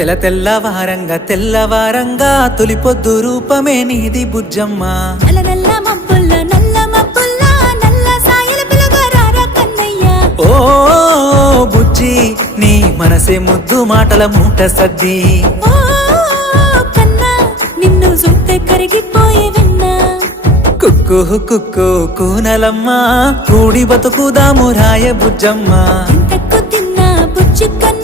తెల్లవారంగా తెల్లవారంగా తొలి పొద్దు రూపమే నీది బుజ్జమ్మ. నల్ల నల్ల మబ్బుల్ల నల్ల మబ్బుల్ల నల్ల సాయల పిలగారా కన్నయ్య. ఓ బుజ్జి నీ మనసే ముద్దు మాటల మూట సద్ది. ఓ కన్నా నిన్ను చూస్తే కరిగిపోయే విన్నా. కుక్కు కుక్కు కూనలమ్మ కూడి బతుకుదాము రాయ బుజ్జమ్మ. ఇంతకు తిన్నా బుజ్జి కన్నా